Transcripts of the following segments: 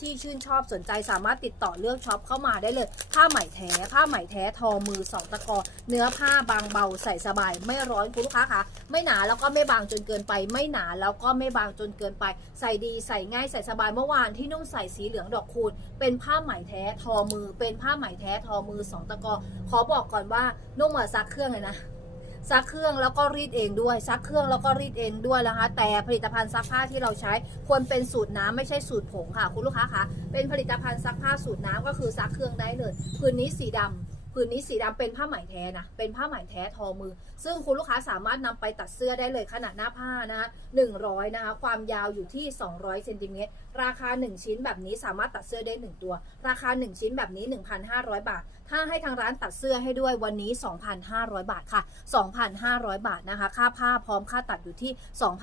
ที่ชื่นชอบสนใจสามารถติดต่อเลือกช็อปเข้ามาได้เลย ผ้าไหมแท้ผ้าไหมแท้ทอมือสองตะกอเนื้อผ้าบางเบาใส่สบาย ไม่ร้อนคุณลูกค้าคะไม่หนาแล้วก็ไม่บางจนเกินไป ไม่หนาแล้วก็ไม่บางจนเกินไป ใส่ดีใส่ง่ายใส่สบายเมื่อวานที่นุ่มใส่สีเหลืองดอกคูณ เป็นผ้าไหมแท้ทอมือ เป็นผ้าไหมแท้ทอมือสองตะกอขอบอกก่อนว่านุ่มมาซักเครื่องเลยนะ ซักเครื่องแล้วก็รีดเองด้วย ซักเครื่องแล้วก็รีดเองด้วยนะคะ แต่ผลิตภัณฑ์ซักผ้าที่เราใช้ควรเป็นสูตรน้ำไม่ใช่สูตรผงค่ะ คุณลูกค้าคะเป็นผลิตภัณฑ์ซักผ้าสูตรน้ำก็คือซักเครื่องได้เลยพื้นนี้สีดำ พื้นนี้สีดำเป็นผ้าไหมแท้นะ เป็นผ้าไหมแท้ทอมือ ซึ่งคุณลูกค้าสามารถนำไปตัดเสื้อได้เลยขนาดหน้าผ้านะคะ100นะคะ ความยาวอยู่ที่ 200เซนติเมตร ราคา 1 ชิ้นแบบนี้สามารถตัดเสื้อได้ 1 ตัว ราคา 1 ชิ้นแบบนี้ 1,500 บาท ถ้าให้ทางร้านตัดเสื้อให้ด้วยวันนี้ 2,500 บาทค่ะ 2,500 บาทนะคะ ค่าผ้าพร้อมค่าตัดอยู่ที่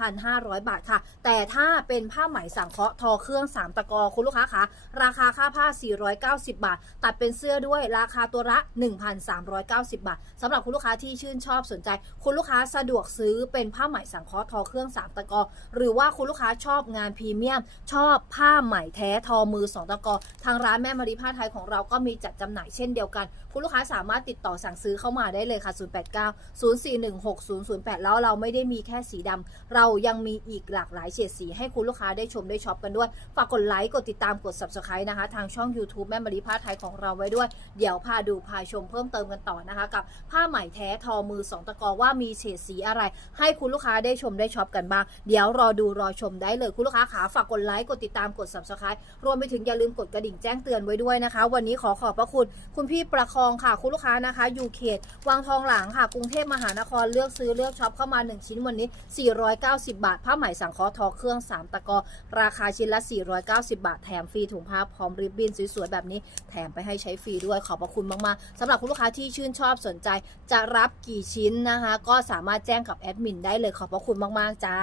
2,500 บาทค่ะ แต่ถ้าเป็นผ้าไหมสังเคราะห์ทอเครื่อง 3 ตะกอคุณลูกค้าคะ ราคาค่าผ้า 490 บาท ตัดเป็นเสื้อด้วยราคาตัวละ1,390 บาทสำหรับคุณลูกค้าที่ชื่นชอบสนใจ คุณลูกค้าสะดวกซื้อเป็นผ้าไหมสังเคราะห์ทอเครื่อง3ตะกอ หรือว่าคุณลูกค้าชอบงานพรีเมียม ชอบผ้าไหมแท้ทอมือ2ตะกอ ทางร้านแม่มารีผ้าไทยของเราก็มีจัดจำหน่ายเช่นเดียวกัน คุณลูกค้าสามารถติดต่อสั่งซื้อเข้ามาได้เลยค่ะ 089 041 6008 แล้วเราไม่ได้มีแค่สีดำเรายังมีอีกหลากหลายเฉดสีให้คุณลูกค้าได้ชมได้ช็อปกันด้วยฝากกดไลค์กดติดตามกด subscribe นะคะ ทางช่อง YouTube แม่มารีผ้าไทยของเราไว้ด้วย เดี๋ยวพาดูพาชชมเพิ่มเติมกันต่อนะคะ กับผ้าไหมแท้ทอมือ2ตะกอว่ามีเฉดสีอะไร ให้คุณลูกค้าได้ชมได้ช็อปกันบ้าง เดี๋ยวรอดูรอชมได้เลยคุณลูกค้าขาฝากกดไลค์กดติดตามกด subscribe รวมไปถึงอย่าลืมกดกระดิ่งแจ้งเตือนไว้ด้วยนะคะ วันนี้ขอขอบพระคุณ คุณพี่ประคองค่ะคุณลูกค้านะคะอยู่เขตวังทองหลางค่ะกรุงเทพมหานครเลือกซื้อเลือกช็อปเข้ามา 1 ชิ้นวันนี้ 490 บาท ผ้าไหมสังเคราะห์ทอเครื่อง 3 ตะกอ ราคาชิ้นละ 490 บาท แถมฟรีถุงผ้าพร้อมริบบิ้นสวยๆแบบนี้ แถมไปให้ใช้ฟรีด้วยขอบพระคุณมากๆสำหรับคุณลูกค้าที่ชื่นชอบสนใจ จะรับกี่ชิ้นนะคะ ก็สามารถแจ้งกับแอดมินได้เลยขอบพระคุณมาก ๆ จ้า